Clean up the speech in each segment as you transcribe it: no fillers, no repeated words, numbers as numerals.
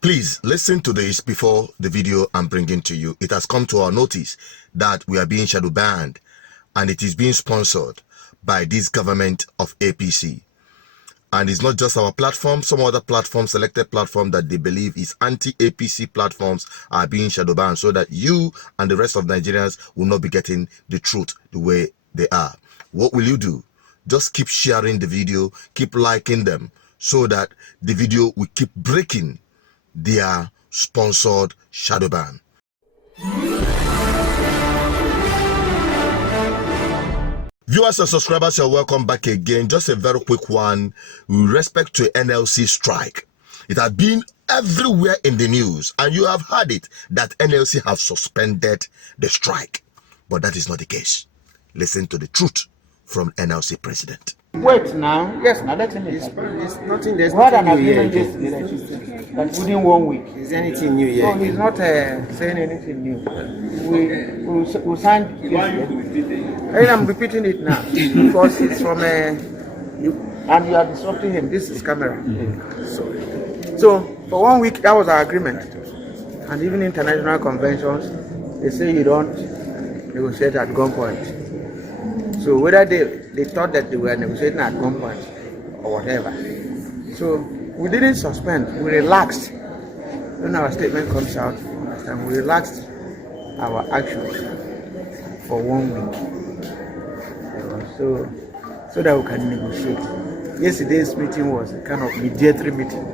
Please listen to this before the video I'm bringing to you. It has come to our notice that we are being shadow banned, and it is being sponsored by this government of APC. And it's not just our platform, some other platforms, selected platform that they believe is anti-APC platforms are being shadow banned so that you and the rest of Nigerians will not be getting the truth the way they are. What will you do? Just keep sharing the video, keep liking them so that the video will keep breaking their sponsored shadow ban. Viewers and subscribers, you're welcome back again. Just a very quick one with respect to NLC strike. It has been everywhere in the news, and you have heard it that NLC have suspended the strike. But that is not the case. Listen to the truth from NLC president. Wait now. Yes, now that's it's nothing. There's nothing new here. That's within 1 week. Is anything new here? No, he's not saying anything new. We signed yesterday. And I'm repeating it now because it's from and you are disrupting him. This is camera. So for 1 week that was our agreement, and even international conventions they say you don't negotiate at gunpoint. So whether they thought that they were negotiating at gunpoint or whatever. So we didn't suspend, we relaxed. When our statement comes out, we relaxed our actions for 1 week. So that we can negotiate. Yesterday's meeting was a kind of mediatory meeting.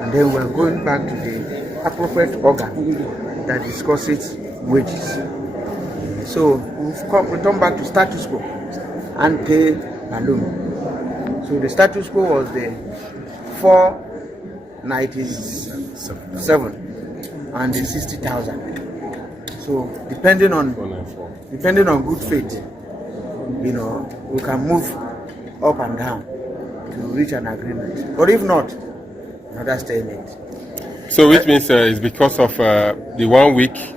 And then we're going back to the appropriate organ that discusses wages. So we've returned back to status quo and pay alone. So the status quo was the 497 and the 60,000. So depending on good faith, we can move up and down to reach an agreement. But if not, another stalemate. So which means it's because of the 1 week.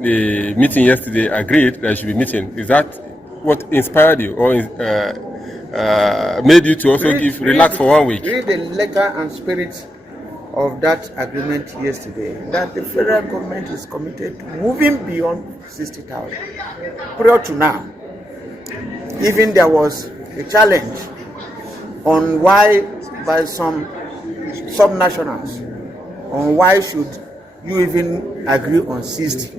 The meeting yesterday agreed that you should be meeting. Is that what inspired you or made you to also relax for 1 week? Read the letter and spirit of that agreement yesterday, that the federal government is committed to moving beyond 60,000. Prior to now, even there was a challenge on why by some subnationals on why should you even agree on 60.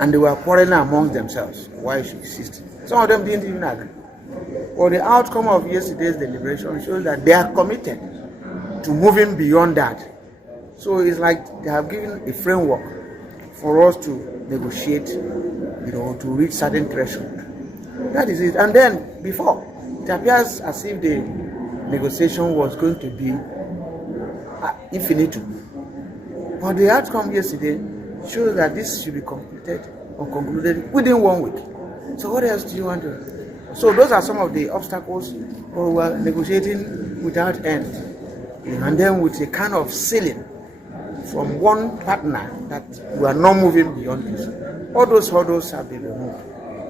And they were quarreling among themselves. Why should we 60? Some of them didn't even agree. Well, the outcome of yesterday's deliberation shows that they are committed to moving beyond that. So it's like they have given a framework for us to negotiate, to reach certain threshold. That is it. And then before, it appears as if the negotiation was going to be infinitum. But the outcome yesterday shows that this should be completed or concluded within 1 week. So what else do you want to do? So those are some of the obstacles we were negotiating without end. And then with a kind of ceiling from one partner that we are not moving beyond this. All those hurdles have been removed.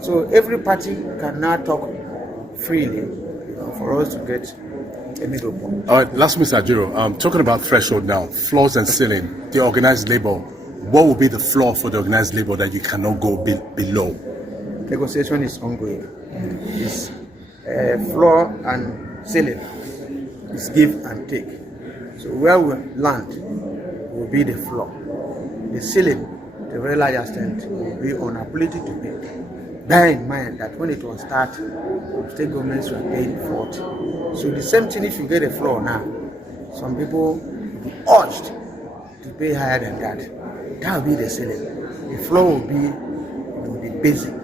So every party can now talk freely for us to get a middle point. All right, last Mr. Ajiro, talking about threshold now, floors and ceiling, the organized labor. What will be the floor for the organized labor that you cannot go below? Negotiation is ongoing. It's floor and ceiling. It's give and take. So where we land will be the floor. The ceiling, the very large extent, will be on ability to pay. Bear in mind that when it was started, state governments were paying 40. So the same thing if you get a floor now, some people will be urged to pay higher than that. That will be the ceiling. The floor will be the basic,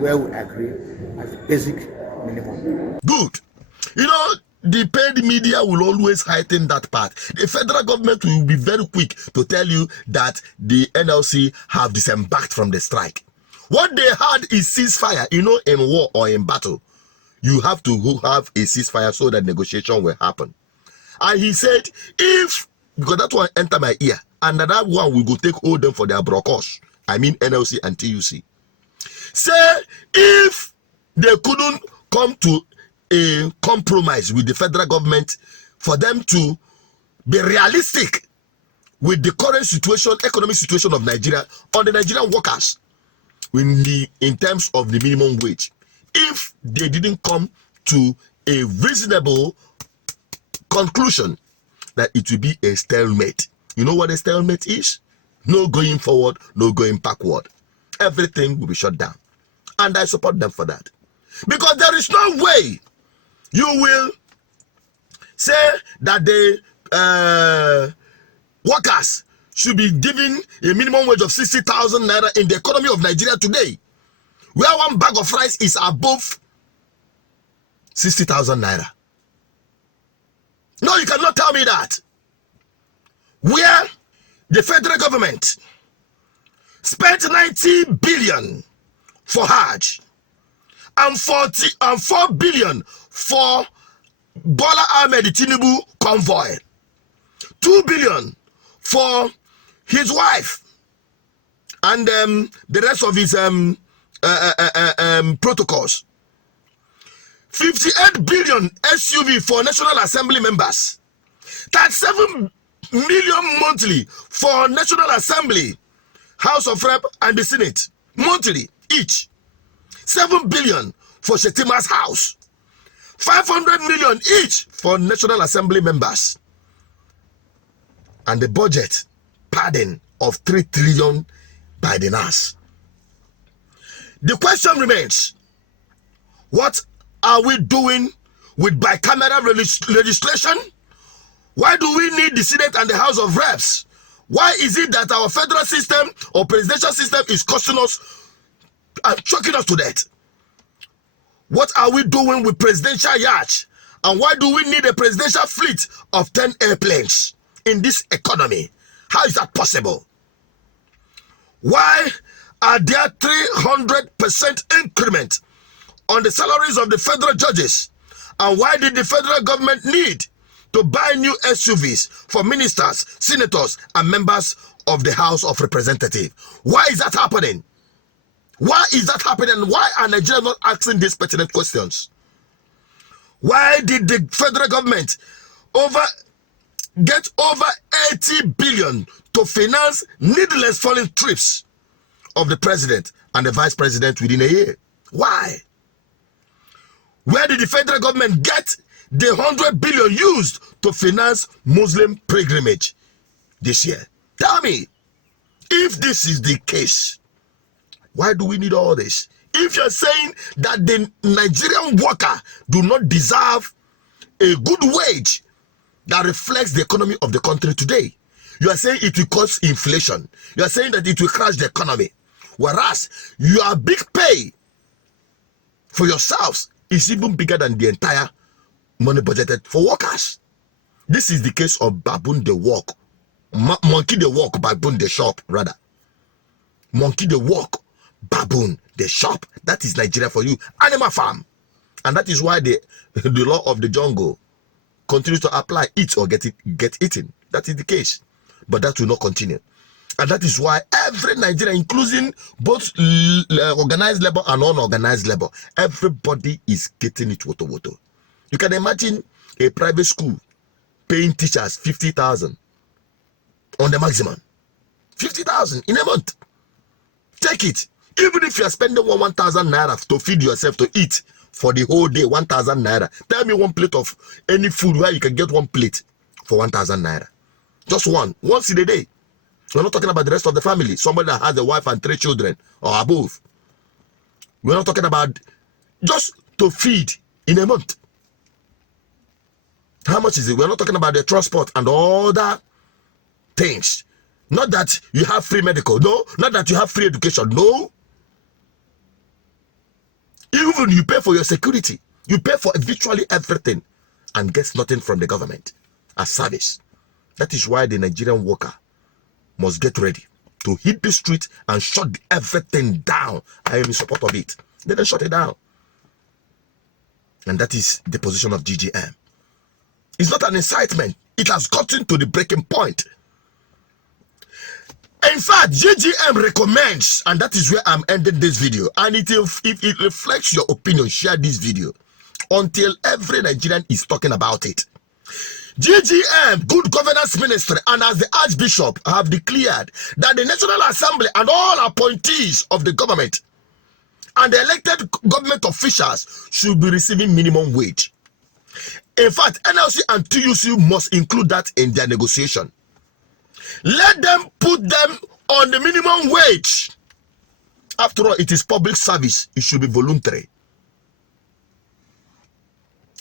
where we agree as the basic minimum. Good. The paid media will always heighten that part. The federal government will be very quick to tell you that the NLC have disembarked from the strike. What they had is ceasefire. In war or in battle, you have to have a ceasefire so that negotiation will happen. And he said, because that one enter my ear, and that one will go take hold them for their brokers. I mean NLC and TUC. Say if they couldn't come to a compromise with the federal government for them to be realistic with the current situation, economic situation of Nigeria, on the Nigerian workers in terms of the minimum wage, if they didn't come to a reasonable conclusion that it will be a stalemate. You know what a stalemate is? No going forward, no going backward. Everything will be shut down. And I support them for that. Because there is no way you will say that the workers should be given a minimum wage of 60,000 naira in the economy of Nigeria today, where one bag of rice is above 60,000 naira. No, you cannot tell me that. Where the federal government spent 90 billion for Hajj and 4 billion for Bola Ahmed Tinubu convoy, 2 billion for his wife and the rest of his protocols, 58 billion SUV for National Assembly members, 37 million monthly for National Assembly, House of Rep and the Senate monthly each, 7 billion for Shetima's house, 500 million each for National Assembly members, and the budget padding of 3 trillion by the NAS. The question remains, what are we doing with bicameral legislation? Why do we need the Senate and the House of Reps? Why is it that our federal system or presidential system is costing us and choking us to death? What are we doing with presidential yachts? And why do we need a presidential fleet of 10 airplanes in this economy? How is that possible? Why are there 300% increment on the salaries of the federal judges? And why did the federal government need to buy new SUVs for ministers, senators, and members of the House of Representatives? Why is that happening? Why is that happening? Why are Nigerians not asking these pertinent questions? Why did the federal government get over 80 billion to finance needless foreign trips of the president and the vice president within a year? Why? Where did the federal government get the 100 billion used to finance Muslim pilgrimage this year? Tell me, if this is the case, why do we need all this? If you're saying that the Nigerian worker do not deserve a good wage that reflects the economy of the country today, you are saying it will cause inflation. You are saying that it will crash the economy. Whereas your big pay for yourselves is even bigger than the entire money budgeted for workers. This is the case of baboon the walk. Monkey the walk, baboon the shop, rather. Monkey the walk, baboon the shop. That is Nigeria for you. Animal farm. And that is why the law of the jungle continues to apply. Eat or get eaten. That is the case. But that will not continue. And that is why every Nigerian, including both organized labor and unorganized labor, everybody is getting it woto. You can imagine a private school paying teachers 50,000 on the maximum. 50,000 in a month. Take it. Even if you are spending 1,000 naira to feed yourself, to eat for the whole day, 1,000 naira. Tell me one plate of any food where you can get one plate for 1,000 naira. Just once in a day. We're not talking about the rest of the family. Somebody that has a wife and 3 children or above. We're not talking about just to feed in a month. How much is it? We're not talking about the transport and all that things. Not that you have free medical. No. Not that you have free education. No. Even you pay for your security. You pay for virtually everything and get nothing from the government as service. That is why the Nigerian worker must get ready to hit the street and shut everything down. I am in support of it. Then shut it down. And that is the position of GGM. It's not an incitement. It has gotten to the breaking point. In fact, GGM recommends, and that is where I'm ending this video, and if it reflects your opinion, share this video until every Nigerian is talking about it. GGM, Good Governance Ministry, and as the Archbishop have declared that the National Assembly and all appointees of the government and the elected government officials should be receiving minimum wage. In fact, NLC and TUC must include that in their negotiation. Let them put them on the minimum wage. After all, it is public service. It should be voluntary.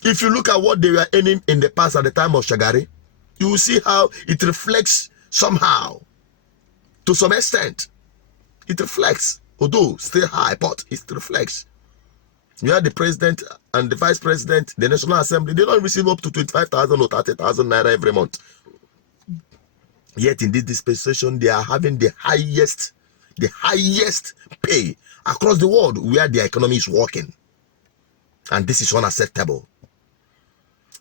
If you look at what they were earning in the past at the time of Shagari, you will see how it reflects somehow. To some extent, it reflects. Although still high, but it reflects. You have the president and the vice president, the National Assembly, they don't receive up to 25,000 or 30,000 naira every month. Yet in this dispensation, they are having the highest pay across the world where the economy is working. And this is unacceptable.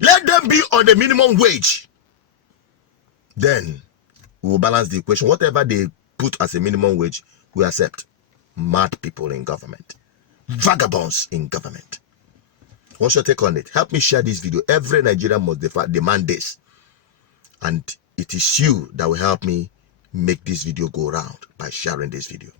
Let them be on the minimum wage. Then we will balance the equation. Whatever they put as a minimum wage, we accept. Mad people in government. Vagabonds in government. What's your take on it? Help me share this video. Every Nigerian must demand this. And it is you that will help me make this video go around by sharing this video.